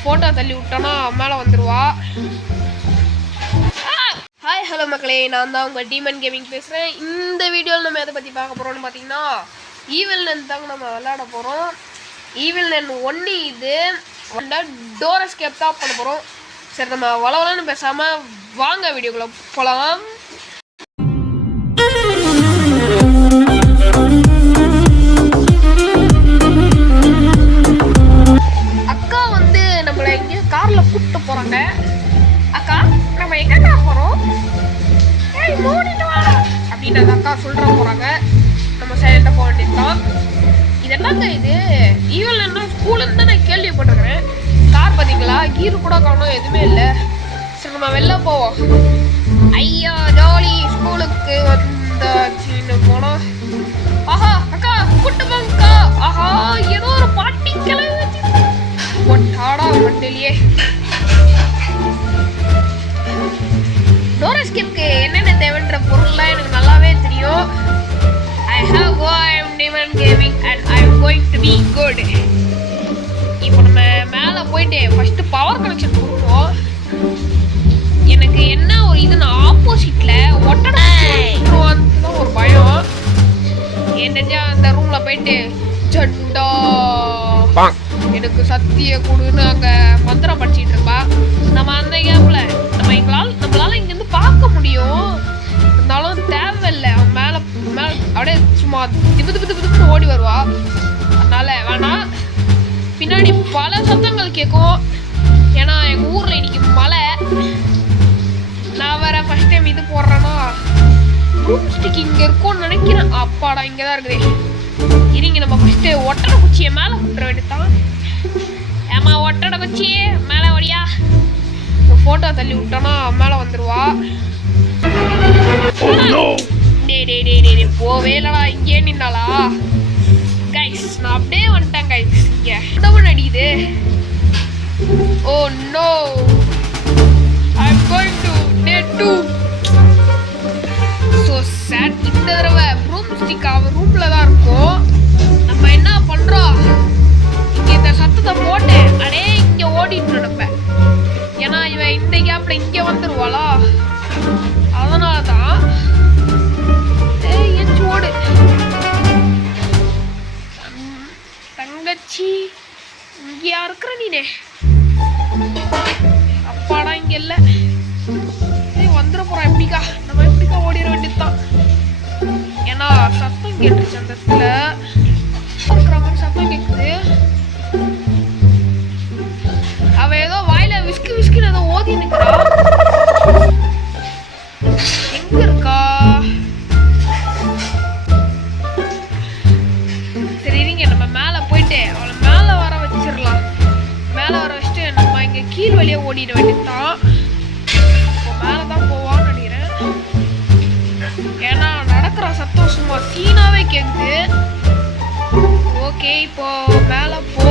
Photo தள்ளி விட்டோன்னா மேலே வந்துடுவா ஹாய் ஹலோ மக்களே. நான் தான் உங்கள் டீமன் கேமிங் பேசுகிறேன் இந்த வீடியோவில் நம்ம எதை பற்றி பார்க்க போகிறோம்னு பார்த்தீங்கன்னா ஈவில் நென் தாங்க நம்ம விளையாட போகிறோம் ஈவில் நென் ஒன்று இது டோர் எஸ்கேப் தான் பண்ண போகிறோம் சரி நம்ம வளவலன்னு பேசாமல் வாங்க வீடியோக்குள்ளே போகலாம் கிட்ட அந்த அக்கா சொல்கிற போகிறாங்க நம்ம சைலண்டாக போக வேண்டியதுதான் இது? என்னங்க இது ஈவல் என்ன ஸ்கூலுன்னு தான் நான் கேள்விப்பட்டிருக்கிறேன். கார் பார்த்தீங்களா? கீர் கூட காணும் எதுவுமே இல்லை. சரி நம்ம வெளில போவோம். ஐயா ஜாலி ஸ்கூலுக்கு வந்தாச்சின்னு போனோம் ஆஹா அக்கா கூட்டு போங்கக்கா. ஆஹா ஏதோ ஒரு பாட்டி கிளம்பி வச்சு. ஒட்டாடா மண்டலியே டோரஸ்கிற்கு என்னென்ன தேவைன்ற பொருள்லாம் எனக்கு தெரியும் I have go I am demon gaming and I am going to be good இப்போ நம்ம மேலே போயிட்டு ஃபர்ஸ்ட் பவர் கனெக்ஷன் கொடுப்போம் எனக்கு என்ன ஒரு இதுனா ஆப்போசிட்ல ஒட்டடை தான் ஒரு பயம். என்னஜா அந்த ரூம்ல போயிட்டு ஜண்டா. எனக்கு சத்திய கொடுன்னு அங்க மந்திரம் படிச்சிட்டு இருப்பா. நம்ம அந்த கேப்ல சும்மா திப்பு திப்பு திப்பு திப்பு ஓடி வருவா. அதனால வேணாம் பின்னாடி பல சத்தங்கள் கேட்கும் ஏன்னா எங்க ஊர்ல இன்னைக்கு மழை. நான் வேற ஃபர்ஸ்ட் டைம் இது போடுறேன்னா ப்ரூம் ஸ்டிக் இங்க இருக்கும்னு நினைக்கிறேன். அப்பாடா இங்கே தான் இருக்குது. இருங்க நம்ம ஃபர்ஸ்ட் ஒட்டடை குச்சியை மேலே கூட்டுற வேண்டியதான் ஏமா ஒட்டடை குச்சி மேலே வழியா ஃபோட்டோ தள்ளி விட்டோன்னா மேலே வந்துருவா. Oh, டே டே டேய் டே டே போவே இல்லடா இங்கே நின்னாளா? கைஸ் நான் அப்படியே வந்துட்டேன் கைஸ் இங்கே உடம்பு அடிக்குது. ஓ no I am going to day two so sad இந்த தடவை ரூம் ஸ்டிக் அவன் ரூம்ல தான் இருக்கும். நம்ம என்ன பண்ணுறோம் இங்கே இந்த சத்தத்தை போட்டு அடே இங்கே ஓடிட்டு நம்ம ஏன்னா இவன் இந்த கேப்பில் இங்கே வந்துடுவாளா சி இங்கேயா இருக்கிற நீனே. அப்பாடா இங்க இல்ல. ஏய் வந்துட போறான் எப்படிக்கா? நம்ம எப்படிக்கா ஓடிட வேண்டியதுதான். ஏன்னா சத்தம் கேட்டுச்சு அந்த இடத்துல. ஓடிட வேண்டியதுதான் இப்போ மேல தான் போவான்னு நினைக்கிறேன். ஏன்னா நடக்கிற சத்தம் சும்மா சீனாவே கேக்குது ஓகே இப்போ மேல போ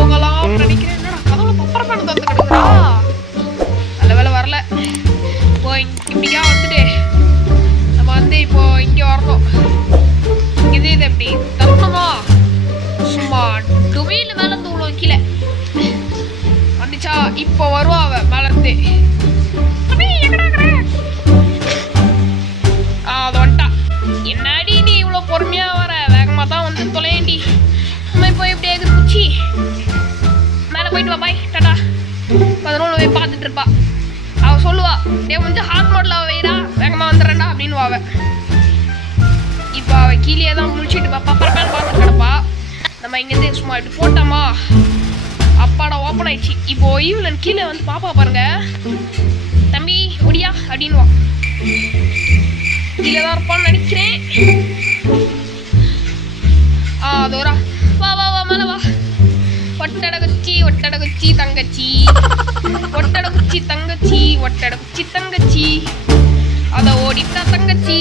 வந்துச்சா இப்போ வருவா அவ வளர்ந்து அது வந்துட்டா. என்னடி நீ இவ்வளோ பொறுமையா வர? வேகமா தான் வந்து தொலையண்டி. நம்ம இப்போ எப்படி எது குச்சி? மேலே போயிட்டு வா பாய். டாடா. பதினொன்று போய் பார்த்துட்டு இருப்பா. அவ சொல்லுவா டே கொஞ்சம் ஹார்ட் மோட்ல வைடா. வேகமா வந்துடுறேன்டா அப்படின்னு அவ இப்போ அவ கீழே தான் முழிச்சிட்டு பாப்பா பரப்பான்னு பார்த்துட்டு கிடப்பா. நம்ம இங்கேருந்து சும்மா இப்படி போட்டோமா? இப்போ ஈவிலன் கீழே வந்து பாப்பா பாருங்க. தம்பி ஒடியா அப்படின்னு வா கீழே தான் இருப்பான்னு நினைக்கிறேன். ஆ அதோரா வா வா வா மேலே வா. ஒட்டட குச்சி ஒட்டட குச்சி தங்கச்சி. ஒட்டட குச்சி தங்கச்சி ஒட்டட குச்சி தங்கச்சி. அதை ஓடிட்டா தங்கச்சி.